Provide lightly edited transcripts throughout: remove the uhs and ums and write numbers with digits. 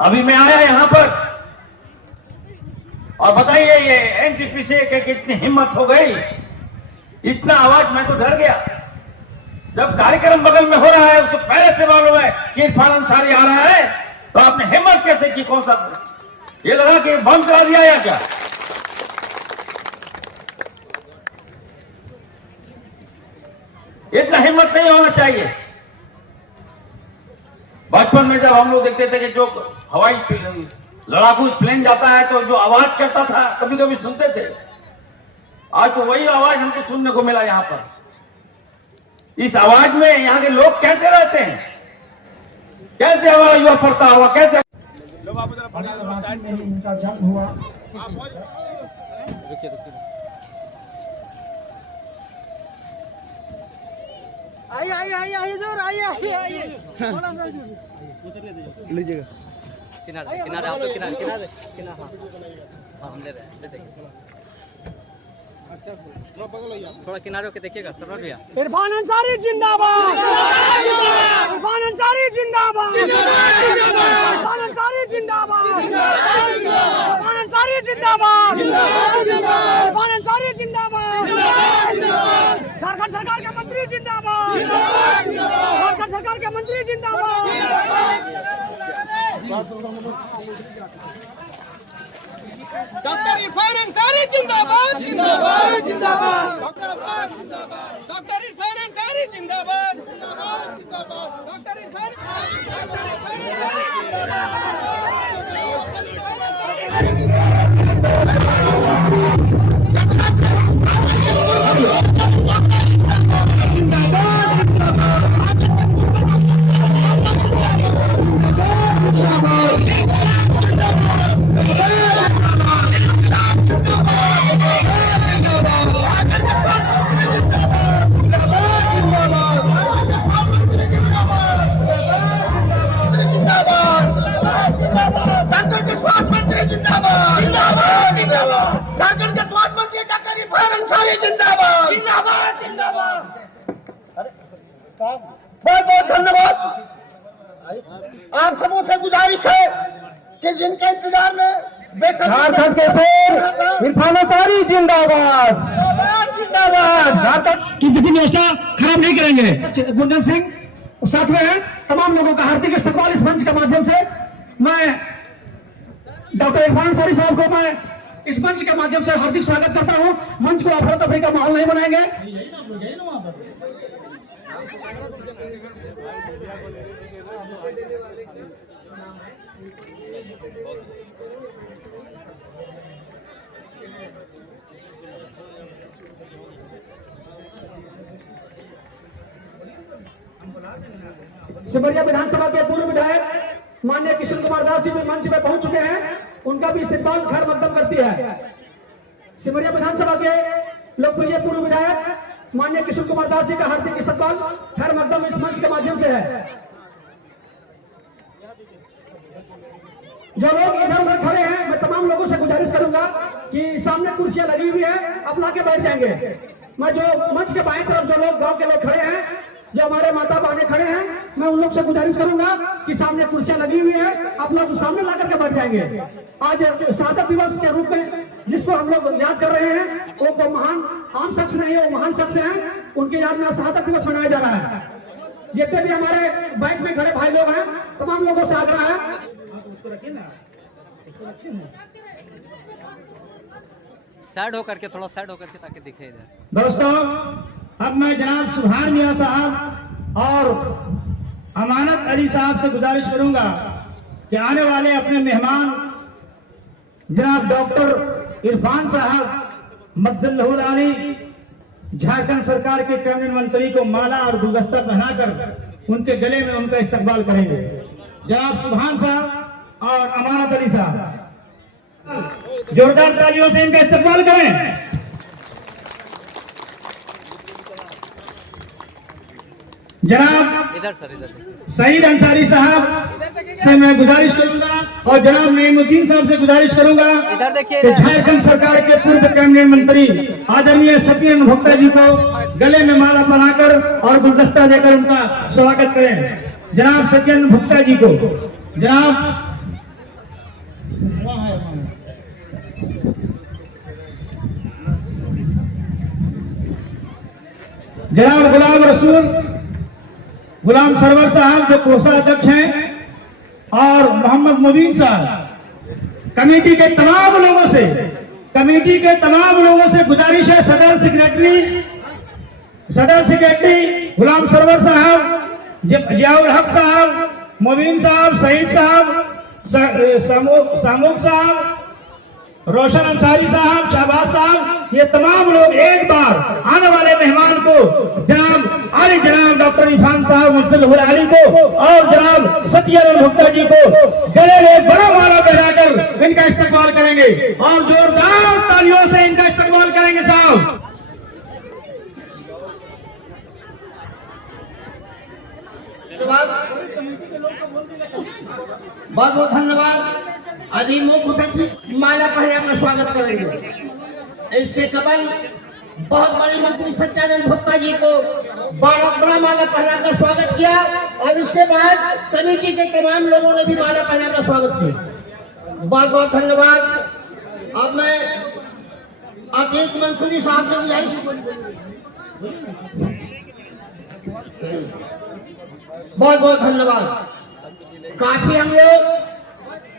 अभी मैं आया यहाँ पर और बताइए ये एनटीपीसी के कितनी हिम्मत हो गई, इतना आवाज, मैं तो डर गया। जब कार्यक्रम बगल में हो रहा है उसको पहले से मालूम है कि इरफान अंसारी आ रहा है, तो आपने हिम्मत कैसे की? कौन सा ये लगा कि बंद करा दिया या क्या? इतना हिम्मत नहीं होना चाहिए। बचपन में जब हम लोग देखते थे कि जो हवाई लड़ाकू प्लेन जाता है तो जो आवाज करता था, कभी कभी सुनते थे। आज तो वही आवाज हमको सुनने को मिला यहाँ पर। इस आवाज में यहाँ के लोग कैसे रहते हैं, कैसे आवाज हुआ पड़ता हुआ, कैसे इनका जन्म हुआ। आइए आइए आइए आइए जोर आइए आइए आइए लीजिएगा किनारे किनारे आप लोग किनारे किनारे किनारे हाँ हम ले रहे हैं, ले देखिए थोड़ा किनारे होके देखिएगा सरवर भैया। इरफान अंसारी जिंदाबाद, इरफान अंसारी जिंदाबाद, इरफान अंसारी जिंदाबाद, इरफान अंसारी जिंदाबाद, इरफान अंसारी जिंदाबाद, झारखंड सरकार के मंत्री जिंदाबाद, झारखंड सरकार के मंत्री जिंदाबाद। डॉक्टर इरफान अंसारी जिंदाबाद, जिंदाबाद जिंदाबाद, डॉक्टर इरफान अंसारी जिंदाबाद, डॉक्टर इरफान बहुत बहुत धन्यवाद। आप सबों से गुजारिश है कि जिनके इंतजार में झारखंड के शेर इरफान अंसारी जिंदाबाद, जिंदाबाद। झारखंड की विधि व्यवस्था खराब नहीं करेंगे। गुंजन सिंह साथ में हैं। तमाम लोगों का हार्दिक इस्तकबाल इस मंच के माध्यम से। मैं डॉक्टर इरफान अंसारी साहब को मैं इस मंच के माध्यम से हार्दिक स्वागत करता हूं। मंच को अफरा तफरी का माहौल नहीं बनाएंगे। सिमरिया विधानसभा के पूर्व विधायक माननीय किशोर कुमार दास जी भी मंच में पहुंच चुके हैं। उनका भी इस्तेमाल खैर मकदम करती है। सिमरिया विधानसभा के लोकप्रिय पूर्व विधायक माननीय किशोर कुमार दास जी का हार्दिक इस्तेमाल खैर मकदम इस मंच के माध्यम से है। जो लोग इधर उधर खड़े हैं, मैं तमाम लोगों से गुजारिश करूंगा कि सामने कुर्सियां लगी हुई है, अब लाके बैठ जाएंगे। मैं जो मंच के बाएं तरफ जो लोग गांव के लोग खड़े हैं, जो हमारे माता बहने खड़े हैं, मैं उन लोग से गुजारिश करूंगा कि सामने कुर्सियां लगी हुई है, आप लोग सामने ला करके बैठ जाएंगे। आज शहादत दिवस के रूप में जिसको हम लोग याद कर रहे हैं, वो महान आम शख्स नहीं है, वो महान शख्स हैं। उनके याद में शहादत दिवस मनाया जा रहा है। जितने भी हमारे बाइक में खड़े भाई लोग हैं, तमाम लोगों से आग्रह है साइड होकर के, थोड़ा साइड होकर के ताकि दिखे इधर। दोस्तों, अब मैं जनाब सुभान मियां साहब और अमानत अली साहब से गुजारिश करूंगा कि आने वाले अपने मेहमान जनाब डॉक्टर इरफान साहब मद्दुल्लाह अली झारखंड सरकार के कैबिनेट मंत्री को माला और गुलदस्ता पहनाकर उनके गले में उनका इस्तकबाल करेंगे। जनाब सुभान साहब और अमानत अली साहब जोरदार तालियों से इनका इस्तकबाल करें। जनाब इधर सर, इधर सईद अंसारी साहब से मैं गुजारिश करूंगा और जनाब नईमुद्दीन साहब से गुजारिश करूंगा इधर देखिए, कि झारखंड सरकार के पूर्व कैबिनेट मंत्री आदरणीय सत्येंद्र भोक्ता जी को गले में माला पहनाकर और गुलदस्ता देकर उनका स्वागत करें। जनाब सत्येंद्र भोक्ता जी को, जनाब जनाब गुलाम रसूल गुलाम सरवर साहब जो कोषाध्यक्ष हैं और मोहम्मद मुबीन साहब, कमेटी के तमाम लोगों से गुजारिश है, सदर सेक्रेटरी गुलाम सरवर साहब, जियाउल हक साहब, मुबीन साहब, सईद साहब, सामुक साहब, रोशन अंसारी साहब, शहबाज साहब, ये तमाम लोग एक बार आने वाले मेहमान को जनाब डॉक्टर इरफान साहब मुफ्तल अली को और जनाब सत्यानंद भुट्टा जी को गले में बड़ा माला पहनाकर इनका इस्तकबाल करेंगे और जोरदार तालियों से इनका इस्तकबाल करेंगे साहब। बहुत बहुत धन्यवाद। अभी मुख्य अतिथि माला पहने अपना स्वागत करेंगे। इससे कबल बहुत बड़े मंत्री सत्यानंद भुट्टा जी को बड़ा माला पहनाकर स्वागत किया और इसके बाद कमेटी के तमाम लोगों ने भी माला पहनाकर स्वागत किया। बहुत बहुत धन्यवाद। अब मैं अतीक मंसूरी साहब से गुजारिश, बहुत बहुत धन्यवाद। काफी हम लोग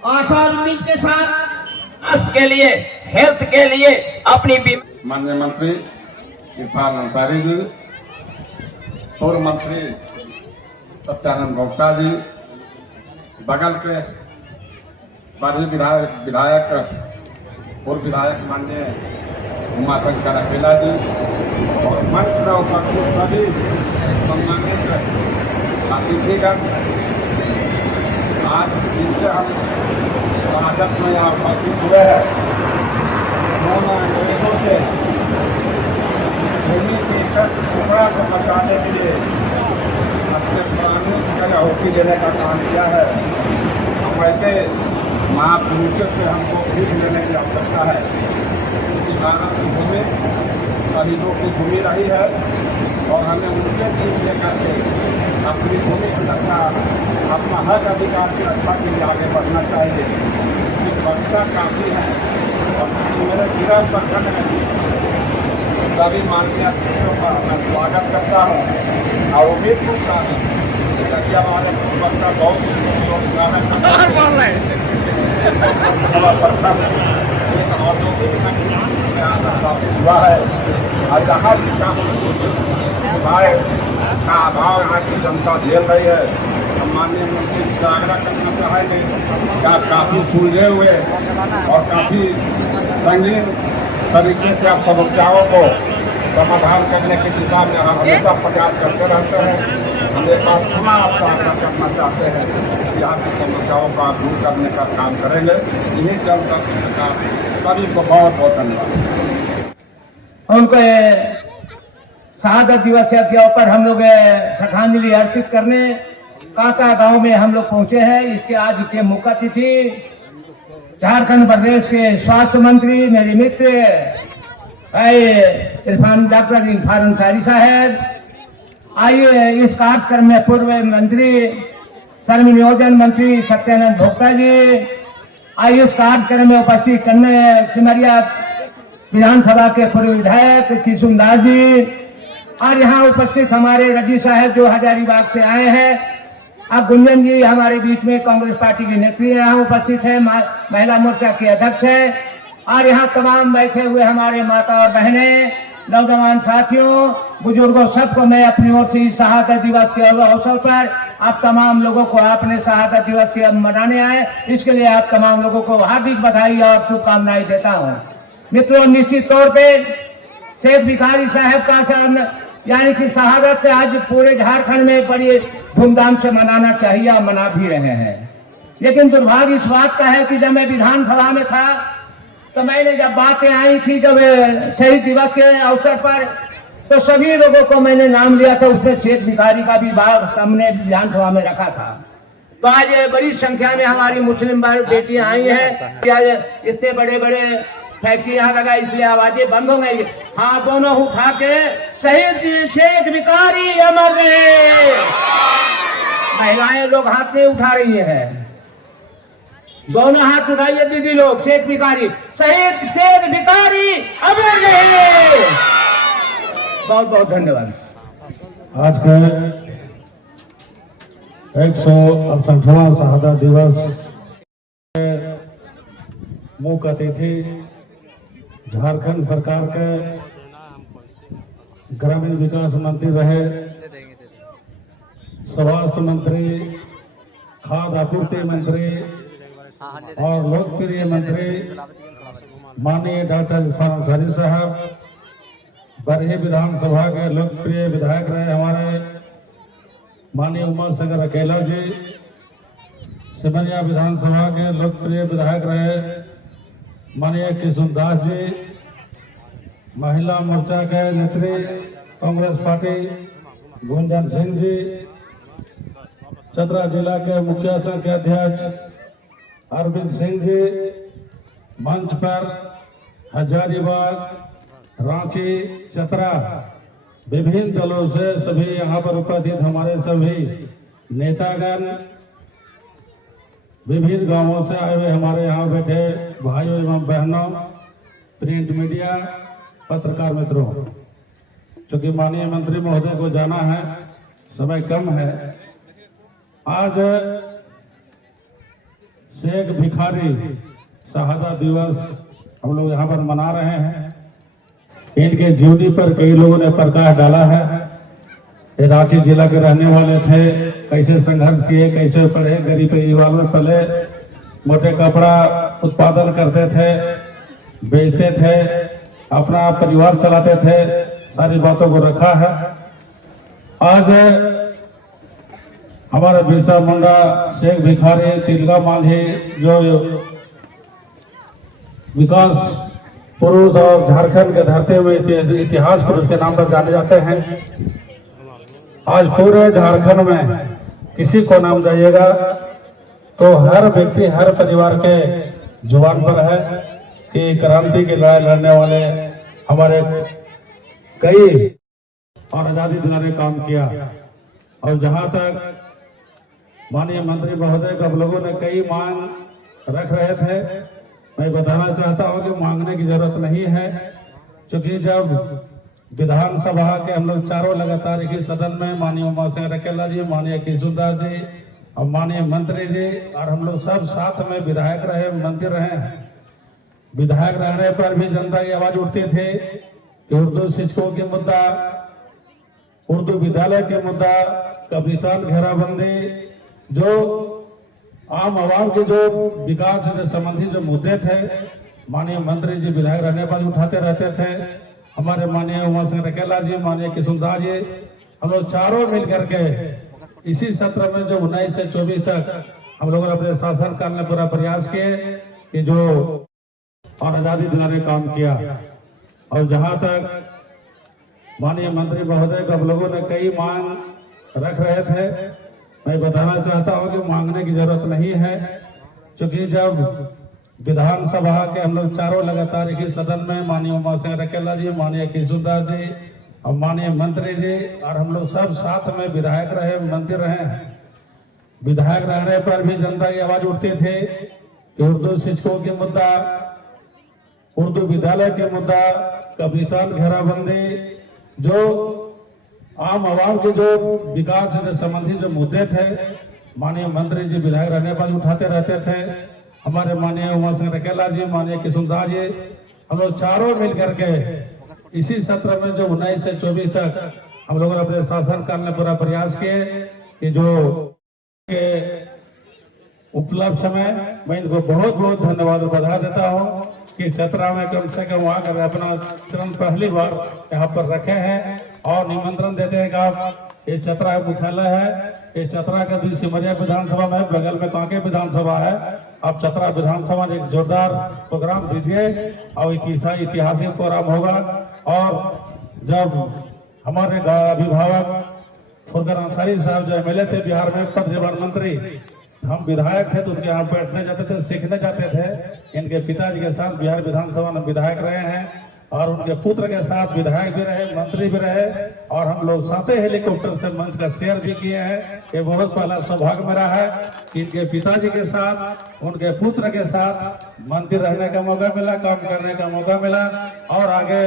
आशा और उम्मीद के साथ स्वास्थ्य के लिए, हेल्थ के लिए अपनी माननीय मंत्री इरफान अंसारी जी, पूर्व मंत्री सत्यानंद भुट्टा जी, बगल के बड़े विधायक पूर्व विधायक माननीय उमाशंकर अकेला जी और मंच में उपस्थित सभी सम्मानित अतिथिगण, आज जिनसे हम स्वागत में यहाँ उपस्थित हुए हैं, उन्होंने अंग्रेजों से भूमि की टुकड़ा को बचाने के लिए अपने प्राणों की जगह होती देने का काम किया है। हम ऐसे महापुरुषों से हमको सीख लेने की आवश्यकता है। क्योंकि भारत की भूमि शहीदों की भूमि रही है और हमें उनसे सीख लेकर के अपनी भूमि की रक्षा, अपना हक अधिकार की रक्षा के लिए आगे बढ़ना चाहिए। इस वक्ता काफी है और मेरे गिरह प्रखंड में सभी माननीय अतिथियों का मैं स्वागत करता हूँ और उम्मीद करता हूँ कि हमारे वक्ता बहुत एक औद्योगिक हुआ है और जहाँ का अभाव यहाँ की जनता झेल रही है। माननीय मंत्री से आग्रह करना चाहेंगे कि आप काफी सुलझे हुए और काफी संगीन तरीके से आप समस्याओं को समाधान करने की दिशा में हम हमेशा प्रयास करते रहते हैं। हम एक बार पुनः आपसे आग्रह करना चाहते हैं कि आपकी समस्याओं को आप दूर करने का काम करेंगे। इन्हीं चलता सभी को बहुत बहुत धन्यवाद। उनको शहादत दिवस के अवसर पर हम लोग श्रद्धांजलि अर्पित करने काका गांव में हम लोग पहुंचे हैं। इसके आज के मुख्य अतिथि झारखंड प्रदेश के स्वास्थ्य मंत्री मेरे मित्र डॉक्टर इरफान अंसारी साहब। आइए इस कार्यक्रम में पूर्व मंत्री श्रम नियोजन मंत्री सत्यानंद भुट्टा जी, आइए इस कार्यक्रम में उपस्थित करने सिमरिया विधानसभा के पूर्व विधायक किशुनदास जी और यहाँ उपस्थित हमारे रजी साहब जो हजारीबाग से आए हैं। अब गुंजन जी हमारे बीच में कांग्रेस पार्टी की नेत्री यहाँ उपस्थित है, महिला मोर्चा के अध्यक्ष है और यहाँ तमाम बैठे हुए हमारे माता और बहनें, नौजवान साथियों, बुजुर्गों, सबको मैं अपनी ओर से शहादत दिवस के अवसर पर आप तमाम लोगों को आपने शहादत दिवस के मनाने आए, इसके लिए आप तमाम लोगों को हार्दिक बधाई और शुभकामनाएं देता हूँ। मित्रों, निश्चित तौर पे शेख भिखारी साहब का यानी कि शहादत आज पूरे झारखंड में बड़ी धूमधाम से मनाना चाहिए और मना भी रहे हैं। लेकिन दुर्भाग्य इस बात का है कि जब मैं विधानसभा में था तो मैंने जब बातें आई थी जब शहीद दिवस के अवसर पर तो सभी लोगों को मैंने नाम लिया था, उसमें शेख भिखारी का भी भाग हमने विधानसभा में रखा था। तो आज बड़ी संख्या में हमारी मुस्लिम बेटियां आई हैं। इतने बड़े बड़े फैक्ट्री यहाँ लगा इसलिए आवाजें बंद हो गई। हाँ, दोनों उठा के शहीद शेख भिखारी अमर रहे। महिलाएं लोग हाथ नहीं उठा रही हैं, दोनों हाथ उठाइए दीदी लोग। शेख भिखारी, शहीद शेख भिखारी अमर रहे। बहुत बहुत धन्यवाद। आज के 168वां शहादत दिवस मुख्य अतिथि झारखंड सरकार के ग्रामीण विकास मंत्री रहे, स्वास्थ्य मंत्री, खाद्य आपूर्ति मंत्री और लोकप्रिय मंत्री माननीय डॉक्टर इरफान अंसारी साहब, बरही विधानसभा के लोकप्रिय विधायक रहे हमारे माननीय उमर सिंह अकेला जी, सिमरिया विधानसभा के लोकप्रिय विधायक रहे माननीय किशुनदास जी, महिला मोर्चा के नेत्री कांग्रेस पार्टी गुंजन सिंह जी, चतरा जिला के मुखिया संघ के अध्यक्ष अरविंद सिंह जी, मंच पर हजारीबाग, रांची, चतरा विभिन्न दलों से सभी यहाँ पर उपस्थित हमारे सभी नेतागण, विभिन्न गांवों से आए हुए हमारे यहाँ बैठे भाइयों एवं बहनों, प्रिंट मीडिया, पत्रकार मित्रों, चूंकि माननीय मंत्री महोदय को जाना है, समय कम है। आज शेख भिखारी शहादत दिवस हम लोग यहाँ पर मना रहे हैं। इनके जीवनी पर कई लोगों ने प्रकाश डाला है। ये रांची जिला के रहने वाले थे, कैसे संघर्ष किए, कैसे पढ़े, गरीब परिवार में पले, मोटे कपड़ा उत्पादन करते थे, बेचते थे, अपना परिवार चलाते थे, सारी बातों को रखा है। आज हमारे बिरसा मुंडा, शेख भिखारी, तिलका मांझी जो विकास पुरुष और झारखंड के धरते हुए इतिहास पुरुष के नाम पर जाने जाते हैं, आज पूरे झारखंड में किसी को नाम जाइएगा तो हर व्यक्ति, हर परिवार के जुबान पर है कि क्रांति की लड़ाई लड़ने वाले हमारे कई और आजादी दिलाने काम किया। और जहां तक माननीय मंत्री महोदय को आप लोगों ने कई मांग रख रहे थे, मैं बताना चाहता हूं कि मांगने की जरूरत नहीं है, क्योंकि जब विधानसभा के हम लोग चारों लगातार एक ही सदन में माननीय उमर सिंह अकेला जी, माननीय किशुनदास जी और माननीय मंत्री जी और हम लोग सब साथ में विधायक रहे, मंत्री रहे। विधायक रहने पर भी जनता की आवाज उठती थी कि उर्दू शिक्षकों के मुद्दा, उर्दू विद्यालय के मुद्दा, कब्रिस्तान घेराबंदी, जो आम आवाम के जो विकास से संबंधी जो मुद्दे थे, माननीय मंत्री जी विधायक रहने पर उठाते रहते थे। हमारे माननीय उमर सिंह अकेला जी, माननीय किशुनदास जी, हम लोग चारों मिलकर के इसी सत्र में जो 19 से 24 तक हम लोगों ने अपने शासनकाल में पूरा प्रयास किए कि जो और आजादी दिलाने काम किया। और जहां तक माननीय मंत्री महोदय को आप लोगों ने कई मांग रख रहे थे, मैं बताना चाहता हूं कि मांगने की जरूरत नहीं है, क्योंकि जब विधानसभा के हम लोग चारों लगातार एक ही सदन में माननीय उमर सिंह अकेला जी, माननीय किशुनदास जी और माननीय मंत्री जी और हम लोग सब साथ में विधायक रहे, मंत्री रहे। विधायक रहने पर भी जनता की आवाज उठती थी कि उर्दू शिक्षकों के मुद्दा, उर्दू विद्यालय के मुद्दा, कब्रिस्तान घेराबंदी, जो आम आवाम के जो विकास से संबंधी जो मुद्दे थे, माननीय मंत्री जी विधायक रहने पर उठाते रहते थे। हमारे माननीय उमर सिंह अकेला जी, माननीय किशुनदास जी, हम लोग चारों मिलकर के इसी सत्र में जो 19 से 24 तक हम लोगों ने अपने शासनकाल में पूरा प्रयास किए कि जो उपलब्ध समय, मैं इनको बहुत बहुत धन्यवाद और बधाई देता हूँ कि चतरा में कम से कम आकर अपना चरण पहली बार यहाँ पर रखे हैं और निमंत्रण देते हैं कि आप, ये चतरा मुख्यालय है, ये चतरा का भी सिमरिया विधानसभा में, बगल में कांके विधानसभा है। आप चतरा विधानसभा में एक जोरदार प्रोग्राम दीजिए और एक ऐतिहासिक प्रोग्राम होगा। और जब हमारे अभिभावक फुरकर अंसारी साहब जो एमएलए थे बिहार में, परिवहन मंत्री, हम विधायक थे तो उनके यहाँ बैठने जाते थे, सीखने जाते थे। इनके पिताजी के साथ बिहार विधानसभा में विधायक रहे हैं और उनके पुत्र के साथ विधायक भी रहे, मंत्री भी रहे, और हम लोग 7 हेलीकॉप्टर से मंच का शेयर भी किए हैं। ये बहुत पहला सौभाग्य मेरा है कि इनके पिताजी के साथ, उनके पुत्र के साथ मंत्री रहने का मौका मिला, काम करने का मौका मिला, और आगे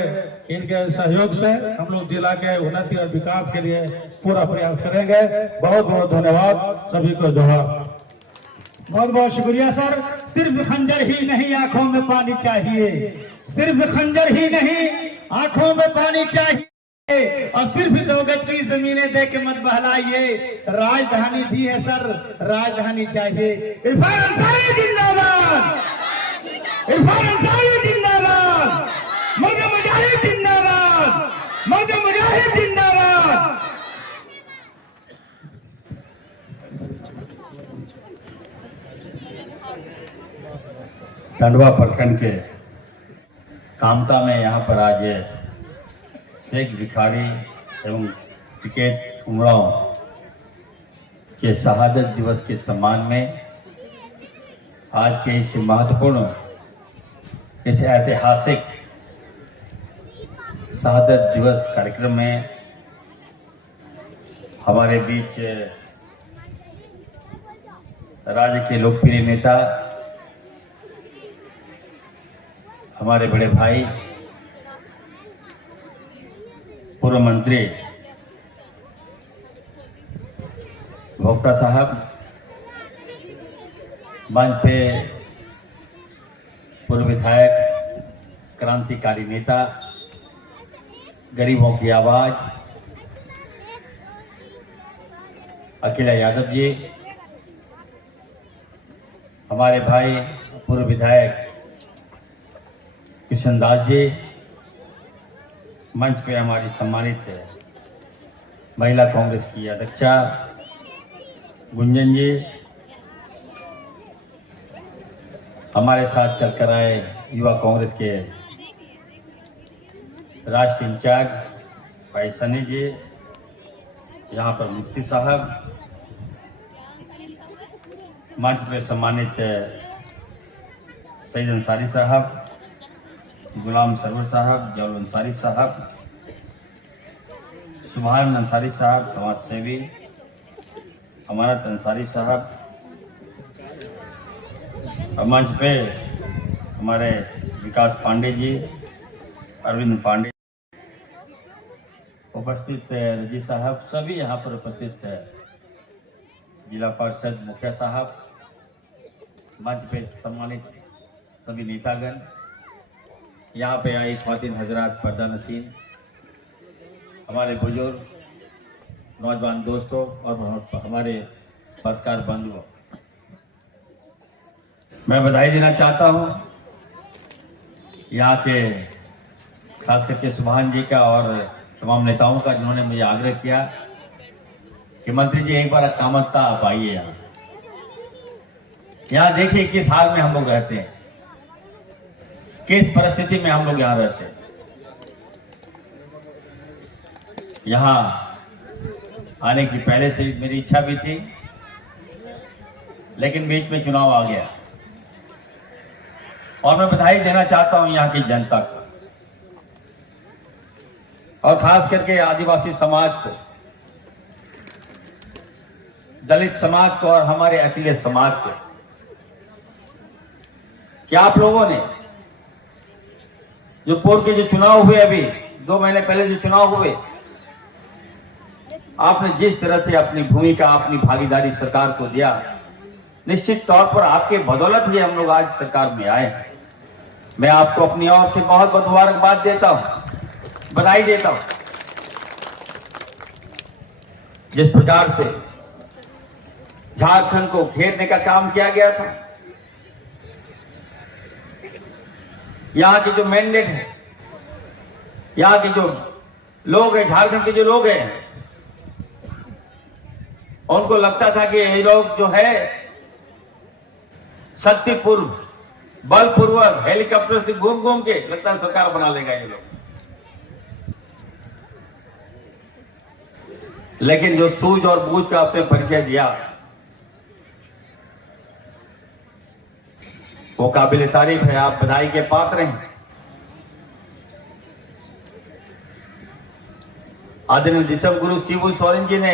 इनके सहयोग से हम लोग जिला के उन्नति और विकास के लिए पूरा प्रयास करेंगे। बहुत बहुत धन्यवाद, सभी को जोहार। बहुत बहुत शुक्रिया सर। सिर्फ खंजर ही नहीं आंखों में पानी चाहिए, सिर्फ खंजर ही नहीं आंखों में पानी चाहिए, और सिर्फ 2 गज की जमीनें दे के मत बहलाइए, राजधानी दी है सर, राजधानी चाहिए। इरफान अंसारी जिंदाबाद, इरफान अंसारी जिंदाबाद, मर्द मुजाहिद जिंदाबाद, मर्द मुजाहिद जिंदाबाद। टंडवा प्रखंड के कामता में यहाँ पर आज शेख भिखारी एवं टिकैत उमराव के शहादत दिवस के सम्मान में आज के इस महत्वपूर्ण, इस ऐतिहासिक शहादत दिवस कार्यक्रम में हमारे बीच राज्य के लोकप्रिय नेता, हमारे बड़े भाई, पूर्व मंत्री भोक्ता साहब, मंच पे पूर्व विधायक, क्रांतिकारी नेता, गरीबों की आवाज अखिला यादव जी, हमारे भाई पूर्व विधायक किशन दास जी, मंच पे हमारी सम्मानित महिला कांग्रेस की अध्यक्षा गुंजन जी, हमारे साथ चलकर आए युवा कांग्रेस के राष्ट्रीय इंचार्ज भाई सनी जी, यहाँ पर मुफ्ती साहब, मंच पे सम्मानित सईद अंसारी साहब, गुलाम सरवर साहब, जौल अंसारी साहब, सुभान अंसारी साहब समाज सेवी, अमानत अंसारी साहब, और मंच पे हमारे विकास पांडे जी, अरविंद पांडे उपस्थित, रजी साहब, सभी यहाँ पर उपस्थित है, जिला परिषद मुखिया साहब, मंच पे सम्मानित सभी नेतागण, यहाँ पे आई ख्वातीन हजरात, पर्दा नसीन, हमारे बुजुर्ग, नौजवान दोस्तों और हमारे पत्रकार बंधुओं, मैं बधाई देना चाहता हूँ यहाँ के खास करके सुभान जी का और तमाम नेताओं का, जिन्होंने मुझे आग्रह किया कि मंत्री जी एक बार कामता आप आइए यहाँ देखिए किस हाल में हम लोग रहते हैं, किस परिस्थिति में हम लोग यहाँ रहते हैं। यहाँ आने की पहले से मेरी इच्छा भी थी, लेकिन बीच में चुनाव आ गया, और मैं बधाई देना चाहता हूं यहाँ की जनता को, और खास करके आदिवासी समाज को, दलित समाज को और हमारे अखिलेश समाज को, कि आप लोगों ने जो पूर्व के जो चुनाव हुए, अभी 2 महीने पहले जो चुनाव हुए, आपने जिस तरह से अपनी भूमिका, अपनी भागीदारी सरकार को दिया, निश्चित तौर पर आपके बदौलत ही हम लोग आज सरकार में आए। मैं आपको अपनी ओर से बहुत बहुत मुबारकबाद देता हूं, बधाई देता हूं। जिस प्रकार से झारखंड को घेरने का काम किया गया था, यहाँ के जो मैंडेट है, यहाँ के जो लोग हैं, झारखंड के जो लोग हैं, उनको लगता था कि ये लोग जो है शक्तिपूर्व, बलपूर्वक हेलीकॉप्टर से घूम घूम के लगता है सरकार बना लेगा ये लोग, लेकिन जो सूझ और बूझ का अपने परिचय दिया, वो काबिल तारीफ है। आप बधाई के पात्र हैं। आदरणीय दिसम गुरु शिबू सोरेन जी ने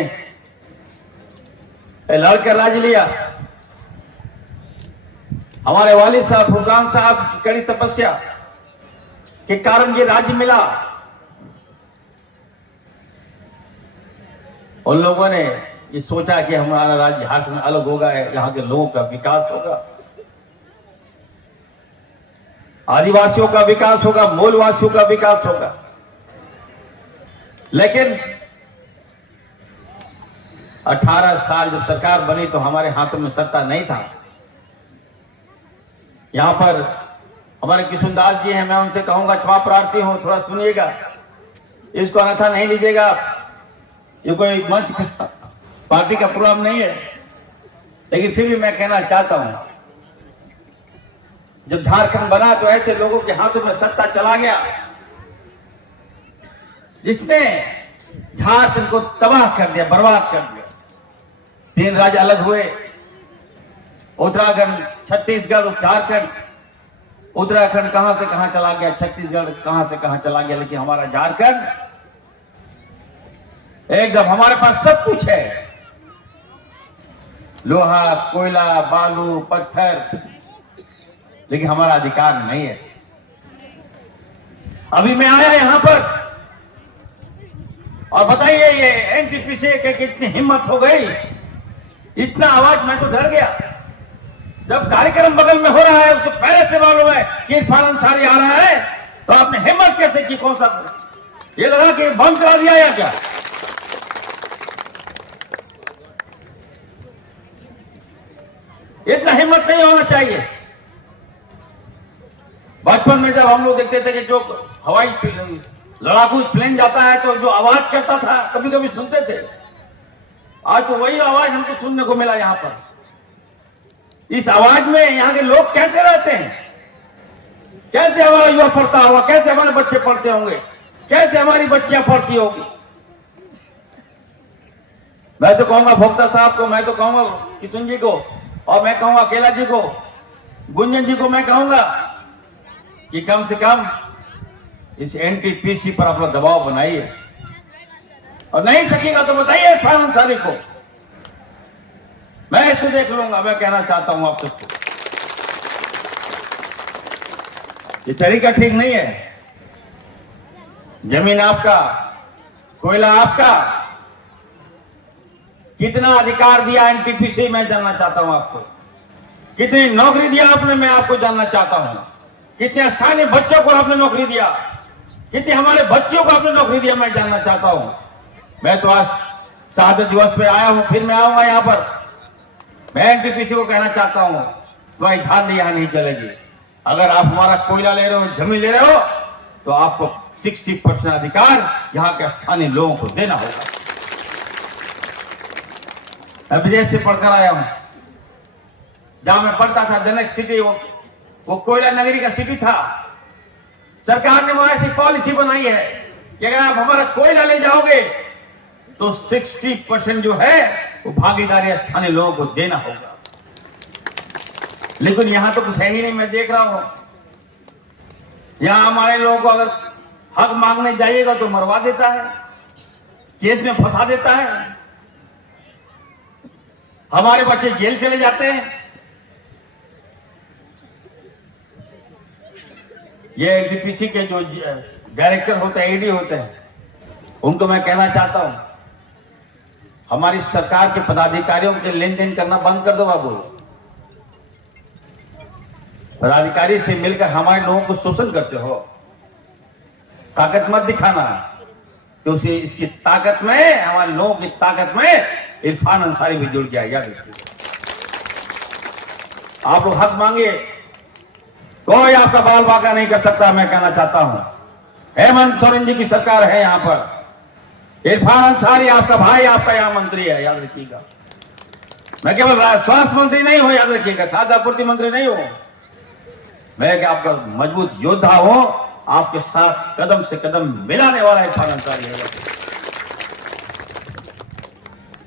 लड़कर राज लिया। हमारे वालिद साहब फुरकान साहब की कड़ी तपस्या के कारण ये राज्य मिला। उन लोगों ने ये सोचा कि हमारा राज्य झारखंड अलग होगा, यहाँ के लोगों का विकास होगा, आदिवासियों का विकास होगा, मूलवासियों का विकास होगा। लेकिन 18 साल जब सरकार बनी तो हमारे हाथों में सत्ता नहीं था। यहां पर हमारे किशुनदास जी हैं, मैं उनसे कहूंगा, क्षमा प्रार्थी हूं, थोड़ा सुनिएगा, इसको अन्यथा नहीं लीजिएगा। ये कोई मंच पार्टी का प्रोग्राम नहीं है, लेकिन फिर भी मैं कहना चाहता हूं, जब झारखंड बना तो ऐसे लोगों के हाथों में सत्ता चला गया जिसने झारखंड को तबाह कर दिया, बर्बाद कर दिया। 3 राज्य अलग हुए, उत्तराखंड, छत्तीसगढ़, झारखंड। उत्तराखंड कहां से कहां चला गया, छत्तीसगढ़ कहां से कहां चला गया, लेकिन हमारा झारखंड एकदम, हमारे पास सब कुछ है, लोहा, कोयला, बालू, पत्थर, लेकिन हमारा अधिकार नहीं है। अभी मैं आया यहां पर और बताइए ये एनटीपीसी के कितनी हिम्मत हो गई, इतना आवाज, मैं तो डर गया। जब कार्यक्रम बगल में हो रहा है उसको पहले से मालूम है कि इरफान अंसारी आ रहा है, तो आपने हिम्मत कैसे की? कौन सा ये लगा कि बंद करा दिया या क्या? इतना हिम्मत नहीं होना चाहिए। बचपन में जब हम लोग देखते थे कि जो हवाई लड़ाकू प्लेन जाता है तो जो आवाज करता था, कभी कभी सुनते थे, आज तो वही आवाज हमको सुनने को मिला यहां पर। इस आवाज में यहां के लोग कैसे रहते हैं, कैसे हमारा युवा पढ़ता होगा, कैसे हमारे बच्चे पढ़ते होंगे, कैसे हमारी बच्चियां पढ़ती होगी। मैं तो कहूंगा भोक्ता साहब को, मैं तो कहूंगा किशन जी को, और मैं कहूंगा केला जी को, गुंजन जी को, मैं कहूंगा कि कम से कम इस एनटीपीसी पर अपना दबाव बनाइए, और नहीं सकेगा तो बताइए इरफान अंसारी को, मैं इसको देख लूंगा। मैं कहना चाहता हूं आप सबको, ये तरीका ठीक नहीं है। जमीन आपका, कोयला आपका, कितना अधिकार दिया एनटीपीसी, मैं जानना चाहता हूं आपको। कितनी नौकरी दिया आपने, मैं आपको जानना चाहता हूं। कितने स्थानीय बच्चों को आपने नौकरी दिया, कितने हमारे बच्चों को आपने नौकरी दिया, मैं जानना चाहता हूं। मैं तो आज शहादत दिवस पे आया हूं, फिर मैं आऊंगा यहां पर। मैं एनटीपीसी को कहना चाहता हूं, तुम्हारी धांधली यहां नहीं चलेगी। अगर आप हमारा कोयला ले रहे हो, जमीन ले रहे हो, तो आपको 60% अधिकार यहां के स्थानीय लोगों को देना होगा। मैं विदेश से पढ़कर आया हूं, जहां मैं पढ़ता था जनक सिटी, वो कोयला नगरी का सिटी था। सरकार ने वहां ऐसी पॉलिसी बनाई है कि अगर आप हमारा कोयला ले जाओगे तो 60% जो है वो भागीदारी स्थानीय लोगों को देना होगा। लेकिन यहां तो कुछ है ही नहीं। मैं देख रहा हूं यहां हमारे लोगों को अगर हक मांगने जाइएगा तो मरवा देता है, केस में फंसा देता है, हमारे बच्चे जेल चले जाते हैं। ये एनटीपीसी के जो डायरेक्टर होते हैं, ईडी होते हैं, उनको मैं कहना चाहता हूं, हमारी सरकार के पदाधिकारियों के लेन देन करना बंद कर दो बाबू। पदाधिकारी से मिलकर हमारे लोगों को शोषण करते हो, ताकत मत दिखाना। तो उसे इसकी ताकत में, हमारे लोगों की ताकत में इरफान अंसारी भी जुड़ गया, याद रखिए। आप लोग हक मांगे, कोई आपका बाल बाका नहीं कर सकता। मैं कहना चाहता हूं, हेमंत सोरेन जी की सरकार है यहां पर। इरफान अंसारी आपका भाई, आपका यहां मंत्री है, याद रखिएगा। मैं केवल स्वास्थ्य मंत्री नहीं हूं, याद रखिएगा, खाद्य आपूर्ति मंत्री नहीं हूं। मैं आपका मजबूत योद्धा हूं, आपके साथ कदम से कदम मिलाने वाला इरफान अंसारी है।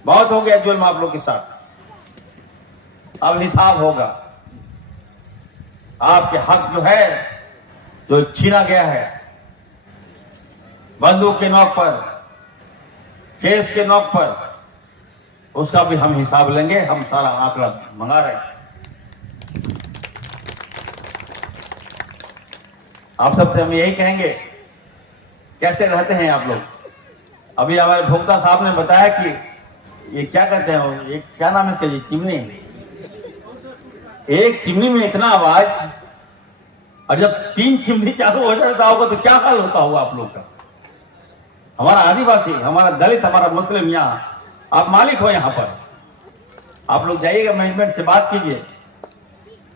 बहुत हो गया जुल्म आप लोग के साथ, अब हिसाब होगा। आपके हक जो है जो छीना गया है, बंदूक के नोक पर केस के नोक पर उसका भी हम हिसाब लेंगे। हम सारा आंकड़ा मंगा रहे हैं। आप सबसे हम यही कहेंगे, कैसे रहते हैं आप लोग। अभी हमारे भोक्ता साहब ने बताया कि ये क्या कहते हैं, ये क्या नाम है इसका, ये चिमनी। एक चिमनी में इतना आवाज, और जब 3 चिमनी चालू हो जाता होगा तो क्या हाल होता होगा आप लोग का। हमारा आदिवासी, हमारा दलित, हमारा मुस्लिम, यहाँ आप मालिक हो, यहाँ पर आप लोग जाइएगा, मैनेजमेंट से बात कीजिए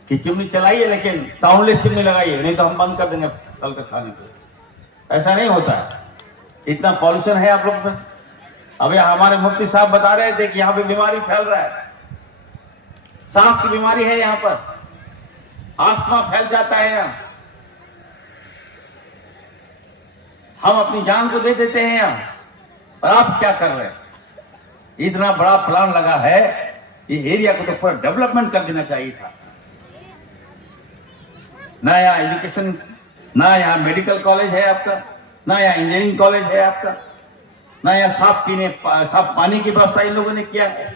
कि चिमनी चलाइए, लेकिन साउंडलेस चिमनी लगाइए, नहीं तो हम बंद कर देंगे कल का खाने को। ऐसा नहीं होता है, इतना पॉल्यूशन है आप लोग में। अभी हमारे मुफ्ती साहब बता रहे थे कि यहाँ पे बीमारी फैल रहा है, सांस की बीमारी है यहाँ पर, आस्थमा फैल जाता है यहाँ। हम अपनी जान को दे देते हैं यहाँ, और आप क्या कर रहे हैं। इतना बड़ा प्लान लगा है, ये एरिया को तो पूरा डेवलपमेंट कर देना चाहिए था। ना यहाँ एजुकेशन, ना यहाँ मेडिकल कॉलेज है आपका, ना यहाँ इंजीनियरिंग कॉलेज है आपका, ना यहाँ साफ पानी की व्यवस्था इन लोगों ने किया है।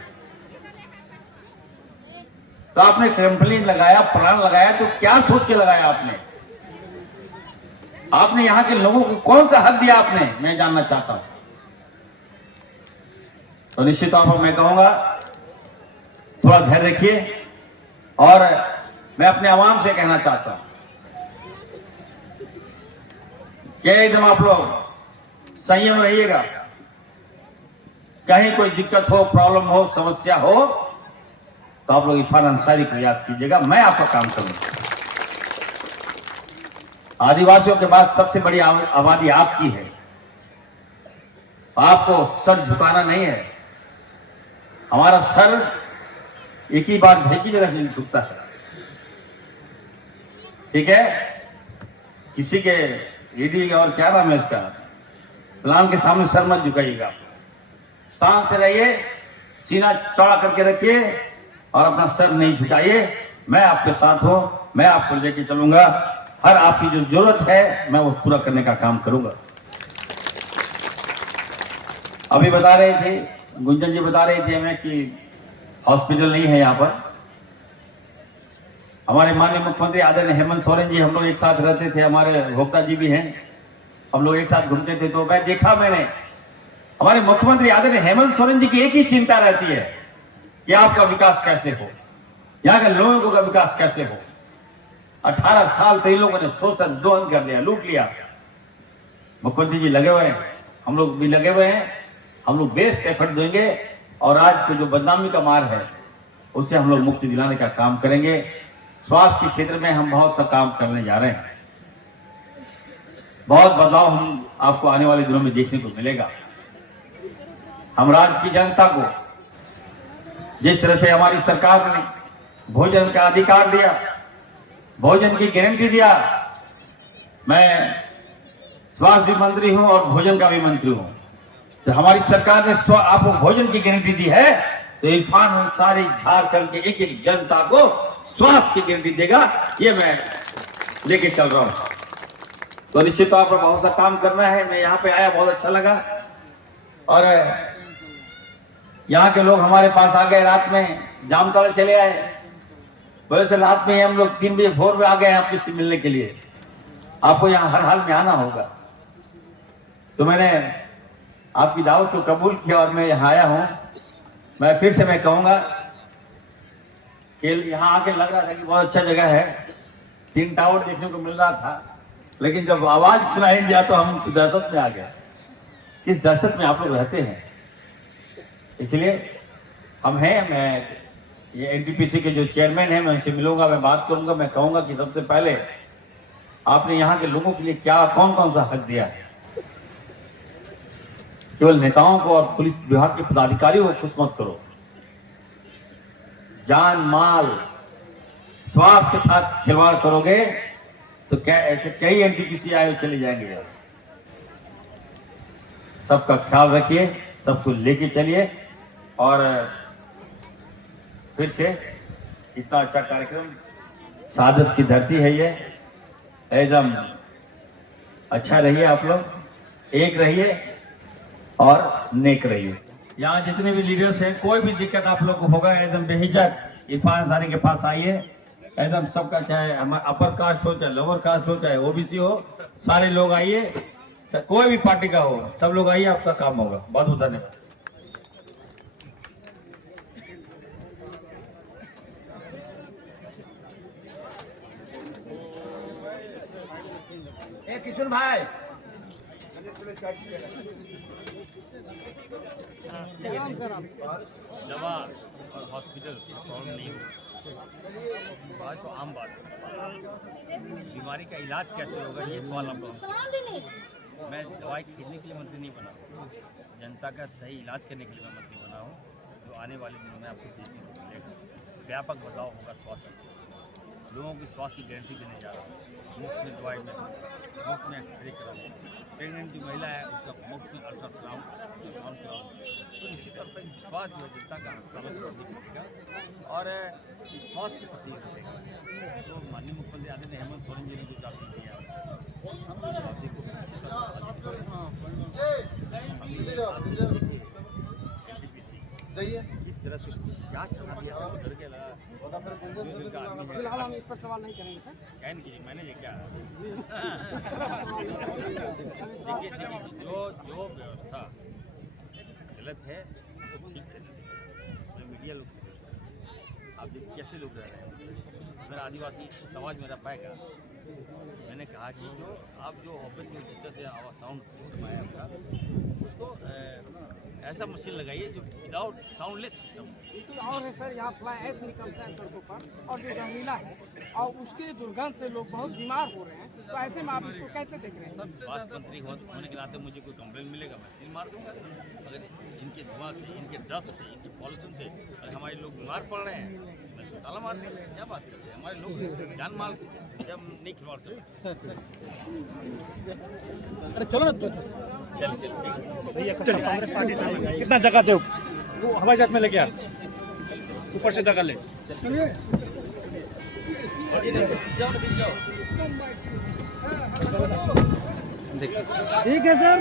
तो आपने कंप्लेन लगाया, प्लान लगाया, तो क्या सोच के लगाया आपने। आपने यहाँ के लोगों को कौन सा हक दिया आपने, मैं जानना चाहता हूं। तो निश्चित तौर पर मैं कहूंगा थोड़ा धैर्य रखिए, और मैं अपने आवाम से कहना चाहता हूं कि एकदम आप लोग संयम रहिएगा। कहीं कोई दिक्कत हो, प्रॉब्लम हो, समस्या हो, तो आप लोग इरफान अंसारी को याद कीजिएगा, मैं आपका काम करूंगा। आदिवासियों के बाद सबसे बड़ी आबादी आपकी है, आपको सर झुकाना नहीं है। हमारा सर एक ही बार एक ही जगह नहीं झुकता है, ठीक है। किसी के ईडी और क्या नाम है इसका, प्लान के सामने सर मत झुकाइएगा। शांत से रहिए, सीना चौड़ा करके रखिए और अपना सर नहीं झुकाइए। मैं आपके साथ हूं, मैं आपको लेके चलूंगा। हर आपकी जो जरूरत है मैं वो पूरा करने का काम करूंगा। अभी बता रहे थे, गुंजन जी बता रहे थे हमें कि हॉस्पिटल नहीं है यहाँ पर। हमारे माननीय मुख्यमंत्री आदरणीय हेमंत सोरेन जी, हम लोग एक साथ रहते थे, हमारे भोक्ता जी भी हैं, हम लोग एक साथ घूमते थे। तो मैंने हमारे मुख्यमंत्री आदरणीय हेमंत सोरेन जी की एक ही चिंता रहती है कि आपका विकास कैसे हो, यहाँ के लोगों का विकास कैसे हो। 18 साल तो इन लोगों ने शोषण दोहन कर दिया, लूट लिया। मुख्यमंत्री जी लगे हुए हैं, हम लोग भी लगे हुए हैं। हम लोग बेस्ट एफर्ट देंगे और आज को जो बदनामी का मार है उससे हम लोग मुक्ति दिलाने का काम करेंगे। स्वास्थ्य के क्षेत्र में हम बहुत सा काम करने जा रहे हैं। बहुत बदलाव हम आपको आने वाले दिनों में देखने को मिलेगा। हम राज्य की जनता को जिस तरह से हमारी सरकार ने भोजन का अधिकार दिया, भोजन की गारंटी दिया, मैं स्वास्थ्य भी मंत्री हूं और भोजन का भी मंत्री हूं। तो हमारी सरकार ने आपको भोजन की गारंटी दी है, तो इरफान अंसारी झारखंड के एक एक जनता को स्वास्थ्य की गारंटी देगा। ये मैं लेके चल रहा हूं। तो निश्चित तौर पर बहुत सा काम करना है। मैं यहाँ पे आया, बहुत अच्छा लगा, और यहाँ के लोग हमारे पास आ गए। रात में जामताड़ा चले आए, बोले से रात में हम लोग 3 बजे भोर में आ गए आपसे मिलने के लिए, आपको यहाँ हर हाल में आना होगा। तो मैंने आपकी दावत को कबूल किया और मैं यहाँ आया हूँ। मैं फिर से मैं कहूँगा कि यहाँ आके लग रहा था कि बहुत अच्छा जगह है, 3 टावर देखने को मिल रहा था, लेकिन जब आवाज सुनाई दिया तो हम दहशत में आ गए। किस दहशत में आप लोग रहते हैं। इसलिए हम हैं, मैं ये एनटीपीसी के जो चेयरमैन हैं, मैं उनसे मिलूंगा, मैं बात करूंगा। मैं कहूंगा कि सबसे पहले आपने यहाँ के लोगों के लिए क्या कौन कौन सा हक दिया है। केवल नेताओं को और पुलिस विभाग के पदाधिकारियों को खुश मत करो। जान माल स्वास्थ्य के साथ खिलवाड़ करोगे तो क्या ऐसे कई एनटीपीसी आए चले जाएंगे। सबका ख्याल रखिए, सबको लेके चलिए। और फिर से इतना अच्छा कार्यक्रम, सादत की धरती है ये, एकदम अच्छा रहिए। आप लोग एक रहिए, और नेक रहिए। यहाँ जितने भी लीडर्स हैं, कोई भी दिक्कत आप लोग को होगा एकदम बेहिचक इरफान अंसारी के पास आइए। एकदम सबका, चाहे अपर कास्ट हो, चाहे लोअर कास्ट हो, चाहे ओबीसी हो, सारे लोग आइए, कोई भी पार्टी का हो, सब लोग आइए, आपका काम होगा। बहुत बहुत धन्यवाद। किशोर भाई, दवा और हॉस्पिटल प्रॉब्लम नहीं होगी, बात तो आम बात है। बीमारी का इलाज कैसे होगा, ये सवाल आप लोग। मैं दवाई खरीदने के लिए मंत्री नहीं बना, जनता का सही इलाज करने के लिए मैं मंत्री बना हूँ। जो आने वाले दिनों में आपको देखने को मिलेगा, व्यापक बदलाव होगा स्वास्थ्य, लोगों की स्वास्थ्य की गारंटी देने जा रहा हूँ। मुफ्त में दवाई में, मुफ्त में एक्सरे कराऊँ, प्रेगनेंट जो महिला है उसका मुफ्त में अल्ट्रासाउंड कराऊँ। तो इसी तरह पर विश्वास जो है जनता का अस्पतालों पर दिखेगा और स्वास्थ्य के प्रति रहेगा। तो माननीय मुख्यमंत्री आदरणीय हेमंत सोरेन जी ने जो जाति दिया इस तरह से क्या चला दिया, डर के लगा। फिलहाल हम इस पर सवाल नहीं करेंगे सर। क्या नहीं कीजिए, मैंने ये क्या देखिए जो व्यवस्था गलत है वो ठीक है। जो मीडिया लोग आप देखिए कैसे लोग रह रहे हैं। मेरा आदिवासी समाज मेरा पाएगा। मैंने कहा कि जो आप जो ऑफिस में जिस तरह से आवाज साउंड सिस्टम आया आपका, उसको ऐसा मशीन लगाइए जो विदाउट साउंडलेस सिस्टम। और है सर, यहाँ फ्लाई ऐश निकलता है सड़कों पर और जो जमीला है और उसके दुर्गंध से लोग बहुत बीमार हो रहे हैं, तो ऐसे में आप इसको कैसे देख रहे हैं? सर, स्वास्थ्य मंत्री होने के नाते मुझे कोई कंप्लेन मिलेगा, मैं सील मार दूंगा। अगर इनके धुआं से, इनके डस्ट से, इनके पॉल्यूशन से अगर हमारे लोग बीमार पड़ रहे हैं, मैं इसको ताला मार दूंगा। क्या बात करते हैं, हमारे लोग जान माल जब नहीं खिलवाड़ सकते। अरे चलो ना, चल ठीक भैया कांग्रेस पार्टी से कितना जगह दो, वो हवाई जहाज में लेके आ, ऊपर से जगह ले। ठीक है सर।